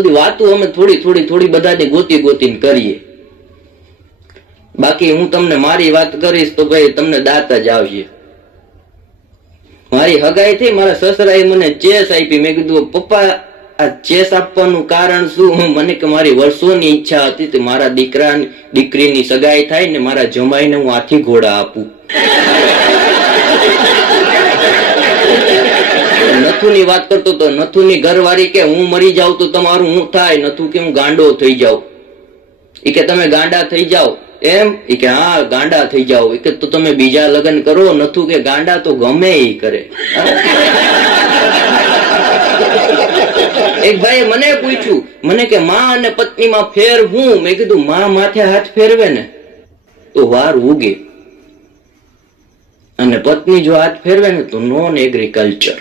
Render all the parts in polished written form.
બધી વાતો અમે થોડી બધાને ગોતીને કરીએ. બાકી હું તમને મારી વાત કરીશ તો ભાઈ તમને દાંત જ આવશે. મારી હગાઈ થઈ, મારા સસરાએ મને ચેસ આપી. મેં કીધું પપ્પા આ ચેસ આપવાનું કારણ શું? મને કે મારી વર્ષોની ઈચ્છા હતી કે મારા દીકરીની સગાઈ થાય ને મારા જમાઈને હું હાથી ઘોડા આપું. નથુની વાત કરતો તો નથુની ઘરવાળી કે હું મરી જાઉં તો તમારું શું થાય? નથુ કે હું ગાંડો થઈ જાઉં. એ કે તમે ગાંડા થઈ જાઓ એમ? એ કે હા ગાંડા થઈ જાઓ. એ કે તો તમે બીજા લગ્ન કરો. નથુ કે ગાંડા તો ગમે એ કરે. એક ભાઈ મને પૂછ્યું, મને કે માં અને પત્નીમાં ફેર હું? મેં કીધું માં માથે હાથ ફેરવે ને તો વાર ઉગે, અને પત્ની જો હાથ ફેરવે ને તો નોન એગ્રીકલ્ચર.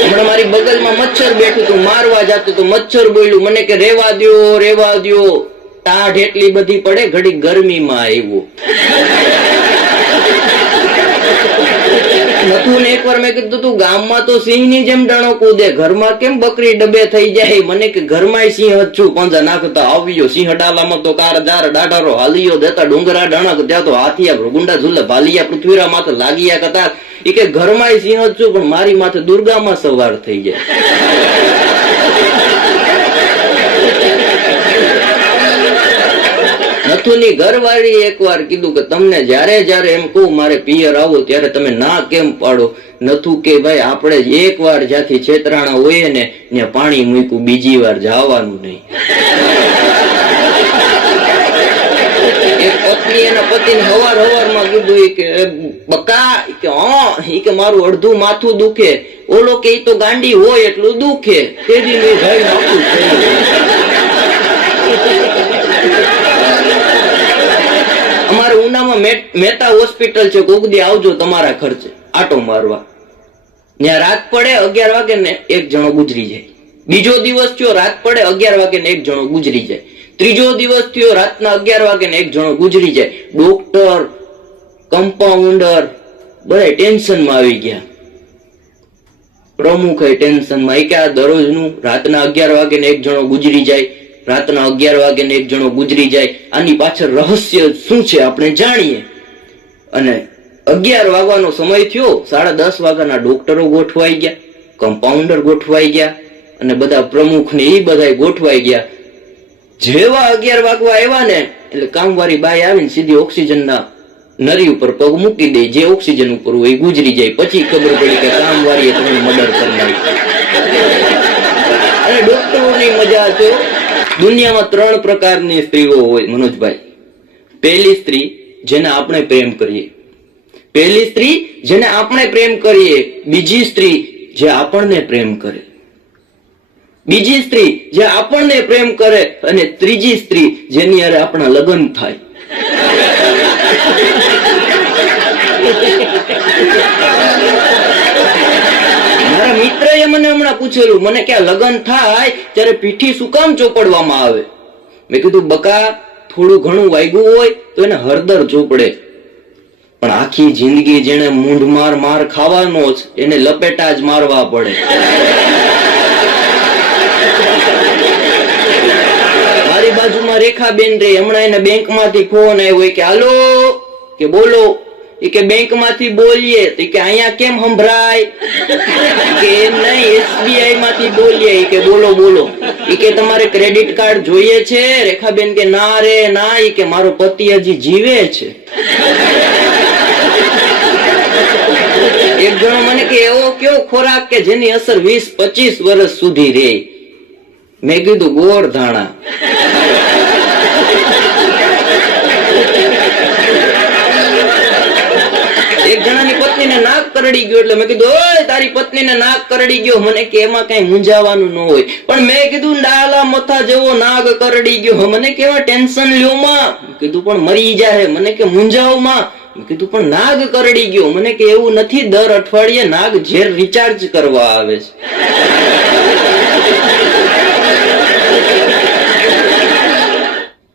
હમણાં મારી બગલમાં મચ્છર બેઠું તું, મારવા જતું તો મચ્છર બોલ્યું, મને કે રેવા દ્યો. ટાઢ એટલી બધી પડે, ઘડી ગરમીમાં આવ્યો. નથુને એકવાર મેં કીધું તું ગામમાં તો સિંહની જેમ ડણો કૂદે, ઘરમાં કેમ બકરી ડબે થઈ જાય? મને કે ઘરમાં સિંહ જ છું, પંજા નાખતા આવ્યો. સિંહ ડાલામાં તો કારજાર ડાઢારો હાલિયો દેતા, ડુંગરા ડણક ત્યાં તો હાથિયા ગુંડા ઝુલે ભાલિયા, પૃથ્વીરા માથે લાગિયા કતાર. એ કે ઘરમાં સિંહ જ છું પણ મારી માથે દુર્ગામાં સવાર થઈ જાય. નથુની ઘરવાળી એકવાર કીધું કે તમને જ્યારે એમ કહું મારે પિયર આવો ત્યારે તમે ના કેમ પાડો? નથુ કે ભાઈ આપણે એકવાર જ્યાંથી છેતરાણા હોઈએ ને ત્યાં પાણી મૂક્યું, બીજી વાર જવાનું નહીં. એક પત્ની એના પતિને હવારમાં કીધું કે બકા, કે હા, કે મારું અડધું માથું દુખે. ઓલો કે તો ગાંડી હોય એટલું દુખે. તેજી મેં ભાઈ નાખું અમારે ઉનામાં મહેતા હોસ્પિટલ છે, કોક દી આવજો તમારા ખર્ચે આટો મારવા. ત્યાં રાત પડે 11 વાગે ને એક જણો ગુજરી જાય. બીજો દિવસ થયો રાત પડે 11 વાગે ને એક જણો ગુજરી જાય. ત્રીજો દિવસ થયો રાતના 11 વાગે ને એક જણો ગુજરી જાય. ડોક્ટર, કમ્પાઉન્ડર બધા ટેન્શનમાં આવી ગયા. પ્રમુખ ટેન્શનમાં. એ કે આ દરરોજનું રાતના 11 વાગે ને એક જણો ગુજરી જાય, રાતના 11 વાગે ને એક જણો ગુજરી જાય. આની પાછળ રહસ્ય શું છે આપણે જાણીએ. અને 11 વાગવાનો સમય થયો, 10:30 વાગ્યાના ડોક્ટરો ગોઠવાઈ ગયા, કમ્પાઉન્ડર ગોઠવાઈ ગયા, અને બધા પ્રમુખ ને એ બધા ગોઠવાઈ ગયા. જેવા 11 વાગવા આવ્યા ને એટલે કામવાળી બાઈ આવીને સીધી ઓક્સિજનના નરી ઉપર પગ મૂકી દે. જે ઓક્સિજન ઉપર હોય એ ગુજરી જાય. પછી ખબર પડી કે કામવાળીએ તમને મર્ડર કરી નાખ્યું. અને ડોક્ટરોની મજા છે. દુનિયામાં 3 પ્રકારની સ્ત્રીઓ હોય મનોજભાઈ. પહેલી સ્ત્રી જેને આપણે પ્રેમ કરીએ, બીજી સ્ત્રી જે આપણને પ્રેમ કરે, બીજી સ્ત્રી જે આપણને પ્રેમ કરે, અને ત્રીજી સ્ત્રી જેની હારે આપણા લગ્ન થાય. મારા મિત્રએ મને હમણાં પૂછેલું, મને કે લગ્ન થાય ત્યારે પીઠી શું કામ ચોપડવામાં આવે? મેં કીધું બકા, થોડું ઘણું વાગ્યું હોય તો એને હળદર ચોપડે, પણ આખી જિંદગી જેને મૂંઢ માર ખાવાનો જ એને લપેટા જ મારવા પડે. મારી બાજુમાં રેખાબેન રે, હમણાં એને બેંકમાંથી ફોન આવ્યો કે હાલો, કે બોલો. એ કે બેંક માંથી બોલીએ. તો કે અહીંયા કેમ સંભળાય? કે એમ નહીં, SBI માંથી બોલીએ. કે બોલો. એ કે તમારે ક્રેડિટ કાર્ડ જોઈએ છે? રેખાબેન કે ના રે ના. એ કે મારો પતિ હજી જીવે છે. એક જણો મને કે એવો કેવો ખોરાક કે જેની અસર 20-25 વર્ષ સુધી રહે? મેં કીધું ગોળ ધાણા. એક જણાની પત્નીને નાક કરડી ગયો એટલે મેં કીધું ઓય તારી પત્નીને નાક કરડી ગયો. મને કે એમાં કઈ મૂંઝાવાનું ન હોય. પણ મેં કીધું ડાલા મથા જેવો નાગ કરડી ગયો. મને કેવા ટેન્શન લ્યો માં? કીધું પણ મરી જાય. મને કે મૂંઝાવ માં? કીધું પણ નાગ કરડી ગયો. મને કે એવું નથી, દર અઠવાડિયે નાગ ઝેર રિચાર્જ કરવા આવે છે.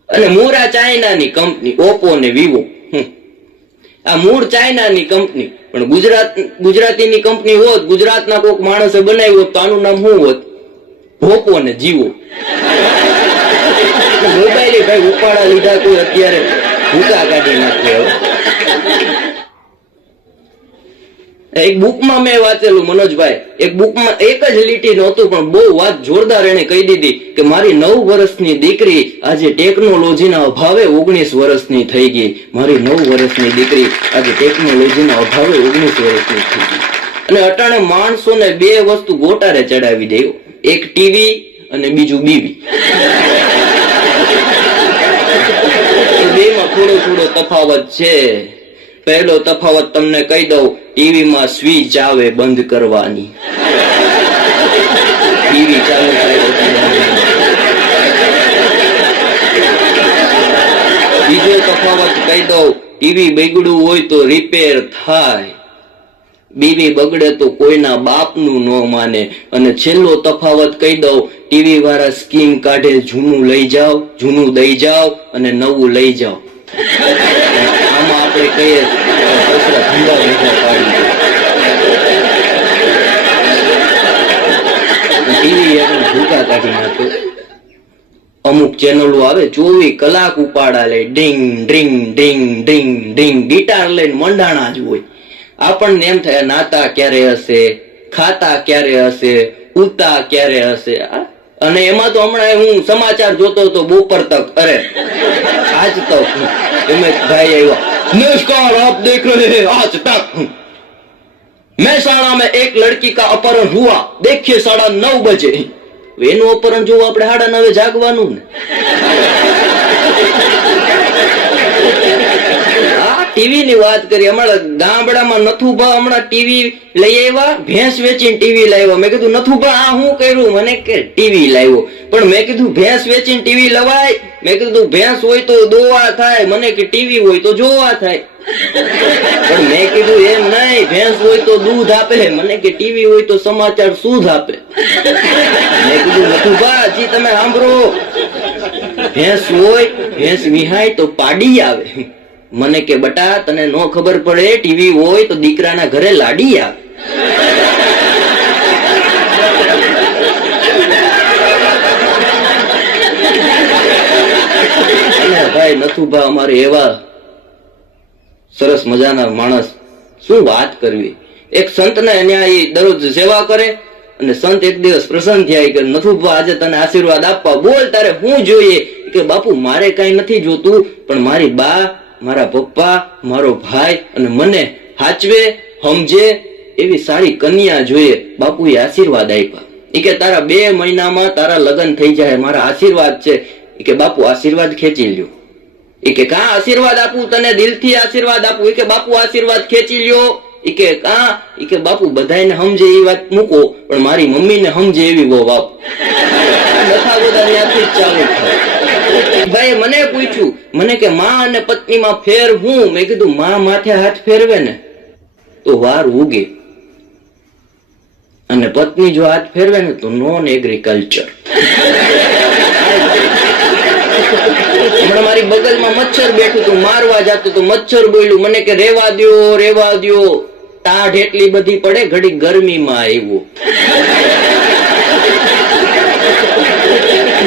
અને મુરા ચાઇનાની કંપની ઓપ્પો ને વિવો, આ મૂળ ચાઇનાની કંપની, પણ ગુજરાતીની કંપની હોત, ગુજરાતના કોઈક માણસે બનાવી હોત તો આનું નામ શું હોત? ભોપો ને જીવો. મોબાઈલ ભાઈ ઉપાડા લીધા કોઈ અત્યારે ભૂકા કાઢી નાખે. એક બુકમાં મેં વાંચેલું મનોજભાઈ, એક બુકમાં એક જ લીટી નહોતું પણ બહુ વાત જોરદાર એને કહી દીધી કે મારી 9 વર્ષની દીકરી આજે ટેકનોલોજીના અભાવે 19 વર્ષની થઈ ગઈ. મારી 9 વર્ષની દીકરી આજે ટેકનોલોજીના અભાવે 19 વર્ષની થઈ ગઈ. અને અટાણે માણસોને 2 વસ્તુ ગોટારે ચડાવી દે, એક ટીવી અને બીજું બીવી. બેમાં થોડો તફાવત છે. પહેલો તફાવત તમને કહી દઉં, ટીવીમાં સ્વિચ આવે બંધ કરવાની, ટીવી ચાલુ થાય. બીજો તફાવત કહી દઉં, ટીવી બગડ્યું હોય તો રિપેર થાય, બીવી બગડે તો કોઈના બાપનું ન માને. અને છેલ્લો તફાવત કહી દઉં, ટીવી વાળા સ્કીમ કાઢે, જૂનું લઈ જાઓ, જૂનું દઈ જાઓ અને નવું લઈ જાઓ. આમાં આપણે કહીએ ટીવી ભૂકા કાઢી નાખો. અમુક ચેનલો આવે 24 કલાક ઉપાડા લે, ડિંગ ડ્રિંગ ડિંગ ડિંગ ડિંગ, ગિટાર લઈને મંડાણા જ હોય. આપણને એમ થાય નાતા ક્યારે હશે, ખાતા ક્યારે હશે, ઉતા ક્યારે હશે. અને એમાં તો હમણાં હું સમાચાર જોતો હતો બપોર તક, અરે આજ તક ભાઈ આવ્યા, नमस्कार आप देख रहे हैं आज तक। મહેસાણા में एक लड़की का अपहरण हुआ, देखिए 9:30 बजे. એનું અપહરણ જોવું આપણે 9:30 જાગવાનું ને. ટીવી ની વાત કરી, હમણાં ગામડામાં નથુભા હમણાં ટીવી લઈ આવ્યા, ભેંસ વેચીને ટીવી લાવ્યા. મેં કીધું નથુભા આ શું કર્યું? મને કે ટીવી લાવ્યો. પણ મેં કીધું ભેંસ વેચીને ટીવી લવાય? મેં કીધું ભેંસ હોય તો દોવા થાય, મને કે ટીવી હોય તો જોવા થાય. પણ મેં કીધું એમ નહીં, ભેંસ હોય તો દૂધ આપે, મને કે ટીવી હોય તો સમાચાર શુદ્ધ આપે. મેં કીધું નથુભા હજી તમે સાંભળો, ભેંસ હોય, ભેંસ વિહાય તો પાડી આવે. મને કે બટા તને નો ખબર પડે, ટીવી હોય તો દીકરાના ઘરે લાડી આવે. ભાઈ નથુભા અમારે એવા સરસ મજાના માણસ, શું વાત કરવી. એક સંત ને અહીંયા દરરોજ સેવા કરે અને સંત એક દિવસ પ્રસન્ન થયા કે નથુભા આજે તને આશીર્વાદ આપવા, બોલ તારે શું જોઈએ? કે બાપુ મારે કઈ નથી જોતું, પણ મારી બા, મારા પપ્પા, મારો ભાઈ અને મને હાચવે સમજે એવી સારી કન્યા જોઈએ. બાપુએ આશીર્વાદ આપ્યા. એ કે તારા 2 મહિનામાં તારા લગ્ન થઈ જાય, મારા આશીર્વાદ છે. એ કે બાપુ આશીર્વાદ ખેંચી લ્યો. એ કે કા આશીર્વાદ આપું તને, દિલથી આશીર્વાદ આપું? એ કે બાપુ આશીર્વાદ ખેંચી લ્યો. એ કે કા? એ કે બાપુ બધાને સમજે એ વાત મૂકો, પણ મારી મમ્મીને સમજે એવી બહુ બાપુ. બધા ત્યાંથી જ ચાલુ થાય. ભાઈ મને પૂછ્યું, મને કે માં અને પત્નીમાં ફેર હું? મેં કીધું માં માથે હાથ ફેરવે ને તો વાર ઉગે, અને પત્ની જો હાથ ફેરવે ને તો નોન એગ્રીકલ્ચર. હમણાં મારી બગલમાં મચ્છર બેઠું હતું, મારવા જતું તો મચ્છર બોલ્યું, મને કે રેવા દ્યો રેવા દ્યો, ટાઢ એટલી બધી પડે, ઘડી ગરમીમાં આવ્યો.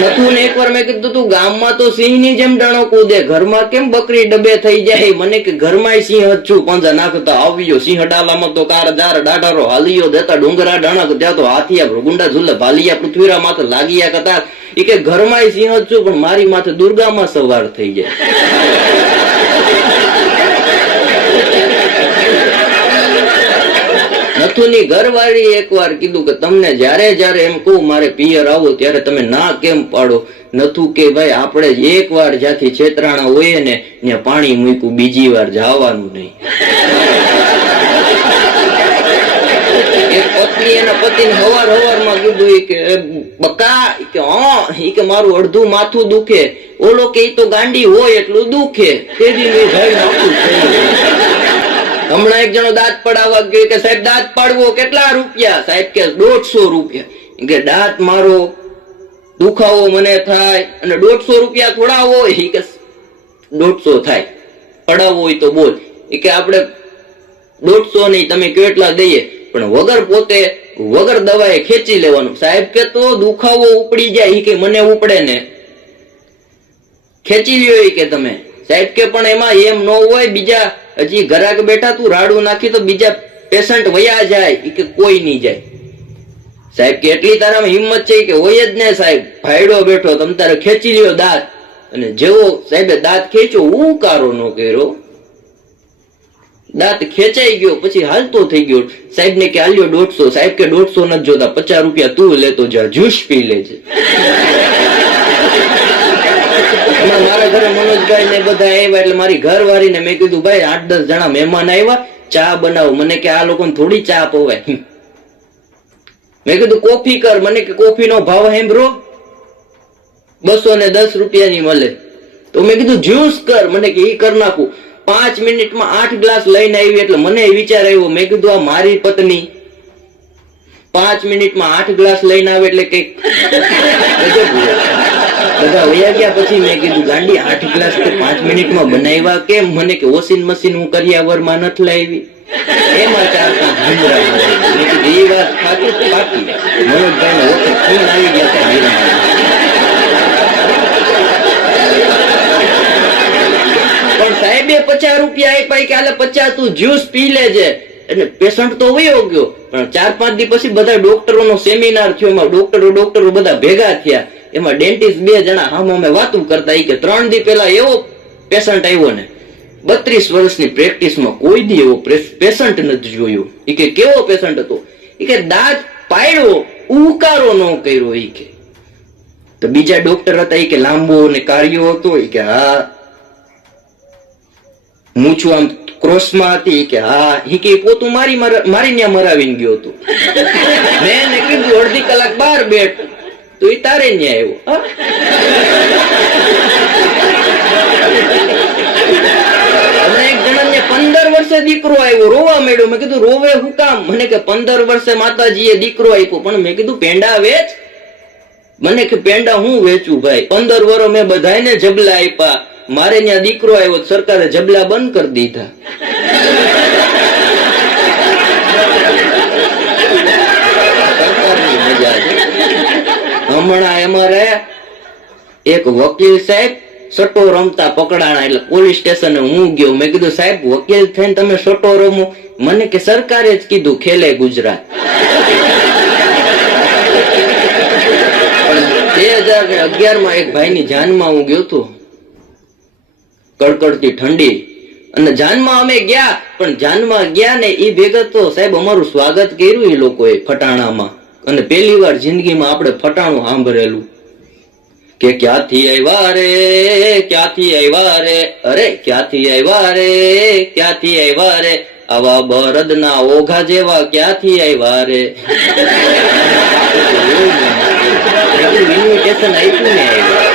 નથું ને એકવાર મેં કીધું તું ગામમાં તો સિંહ ની જેમ ડણો કૂદે, ઘરમાં કેમ બકરી ડબે થઈ જાય? મને કે ઘરમાં સિંહ જ છું, પંજા નાખતા આવ્યો, સિંહ ડાલામાં તો કાર જાર ડાઢારો હાલિયો, દેતા ડુંગરા ડણક, ત્યાં તો હાથિયા ગુંડા ઝુલ્લે ભાલિયા પૃથ્વીરા માથે લાગિયા કતાર. એ કે ઘરમાં સિંહ જ છું, પણ મારી માથે દુર્ગામાં સવાર થઈ જાય. નથુની ઘરવાળી એકવાર કીધું કે તમને જ્યારે એમ કહું મારે પિયર આવો ત્યારે તમે ના કેમ પાડો? નથુ કે ભાઈ આપણે એક વાર જ્યાંથી છેતરાણા હોઈએ ને ત્યાં પાણી મૂક્યું, બીજી વાર જવાનું નહીં. એક પત્ની એના પતિને હવારમાં કીધું કે બકા, કે હા, કે મારું અડધું માથું દુખે. ઓલો કે તો ગાંડી હોય એટલું દુખે. તેજી ભાઈ નાખું હમણાં એક જણો દાંત પડાવવા ગયો કે સાહેબ દાંત પાડવો કેટલા રૂપિયા? સાહેબ કે 150 રૂપિયા. કે દાંત મારો દુખાવો મને થાય અને 150 રૂપિયા થોડા હોય? કે 150 થાય, પડાવવો હોય તો બોલ. એ કે આપણે 150 નહીં, તમે કયો એટલા દઈએ, પણ વગર પોતે વગર દવાએ ખેંચી લેવાનું. સાહેબ કે તો દુખાવો ઉપડી જાય, એ કે મને ઉપડે ને, ખેંચી લ્યો એ કે તમે. સાહેબ કે પણ એમાં એમ ન હોય, બીજા હજી ઘરાક બેઠા, તું રાડું નાખી તો બીજા પેશન્ટ વયા જાય, એ કે કોઈ નહીં જાય. સાહેબ કે એટલી તારામાં હિંમત છે કે હોય જ ને સાહેબ, ભાઈડો બેઠો, તમ તારે ખેંચી લ્યો દાંત. અને જેવો સાહેબે દાંત ખેંચ્યો, ઉકારો ન કર્યો, દાંત ખેંચાઈ ગયો, પછી હાલતો થઈ ગયો. સાહેબ ને કે હાલ્યો 150. સાહેબ કે 150 નથી જોતા, 50 રૂપિયા તું લેતો જા, જ્યુસ પી લેજે. મારા ઘરે મનોજભાઈ ને બધા આવ્યા એટલે મારી ઘરવાળી ને મેં કીધું ભાઈ 8-10 જણા મહેમાન આવ્યા, ચા બનાવો. મને કે આ લોકોને થોડી ચા પવાય. મેં કીધું કોફી કર. મને કે કોફી નો ભાવ સાંભળો 210 રૂપિયાની મળે. તો મેં કીધું જ્યુસ કર. મને કે ઈ કર નાખું. 5 મિનિટમાં 8 ગ્લાસ લઈને આવી. એટલે મને વિચાર આવ્યો, મેં કીધું આ મારી પત્ની 5 મિનિટમાં 8 ગ્લાસ લઈને આવે એટલે કઈક બધા વયા ગયા. પછી મેં કીધું ગાંડી 8 ગ્લાસ તો 5 મિનિટમાં બનાવ્યા કેમ? મને કે વોશિંગ મશીન હું કરિયાવરમાં નથી લાવી, એમાં 4-5 ભૂંગળા મરાવી. મેં કીધું એ વાત ખાતું બાકી. મનોજભાઈ ને વખત ફોન આવી ગયા હતા. પણ સાહેબે 50 રૂપિયા આપ્યા કે આલે 50 તું જ્યુસ પી લેજે. એટલે પેશન્ટ તો વયો ગયો, પણ 4-5 દી પછી બધા ડોક્ટરોનો સેમિનાર થયો. એમાં ડોક્ટરો બધા ભેગા થયા. એમાં ડેન્ટિસ્ટ 2 જણા અમે વાતું કરતા. કે 3 દી પહેલા એવો પેશન્ટ આવ્યો ને, 32 વર્ષની પ્રેક્ટિસમાં કોઈ દી એવો પેશન્ટ નથી જોયો. એ કે કેવો પેશન્ટ હતો? એ કે દાંત પાડ્યો, ઉકારો ન કર્યો. એ કે તો બીજા ડોક્ટર હતા, એ કે લાંબો ને કાળિયો હતો. એ કે હા. મૂછું આમ ક્રોસમાં હતી. કે હા. એ કે પોતું મારી ત્યાં મરાવીને ગયો હતો. મેં એને કીધું અડધી કલાક બહાર બેઠ, તો એ તારે ન્યા આવ્યો. અને એક જણાને 15 વર્ષે દીકરો આવ્યો, રોવા માંડ્યો. મેં કીધું રોવે હું કામ? મને કે 15 વર્ષે માતાજીએ દીકરો આપ્યો. પણ મેં કીધું પેંડા વેચ. મને કે પેંડા હું વેચું ભાઈ? 15 વર્ષ મેં બધાને જબલા આપ્યા, મારે ત્યાં દીકરો આવ્યો, સરકારે જબલા બંધ કરી દીધા. હમણાં અમારે એક વકીલ સાહેબ સટ્ટો રમતા પકડાણા. એટલે પોલીસ સ્ટેશને હું ગયો. મેં કીધું સાહેબ વકીલ થઈને તમે સટ્ટો રમો? મને કે સરકારે જ કીધું ખેલે ગુજરાત. 2011માં એક ભાઈની જાનમાં હું ગયો હતો, કડકડતી ઠંડી, અને જાનમાં અમે ગયા. પણ જાનમાં ગયા ને એ ભેગા તો સાહેબ અમારું સ્વાગત કર્યું એ લોકોએ ફટાણામાં. અને પહેલી વાર જિંદગીમાં આપણે ફટાણું સાંભળેલું કે ક્યાંથી આવ્યા રે, ક્યાંથી આવ્યા રે, અરે ક્યાંથી આવ્યા રે, ક્યાંથી આવ્યા રે, આવા બળદના ઓઘા જેવા ક્યાંથી આવ્યા રે. ઇન્વિટેશન આપ્યું ને આવ્યું.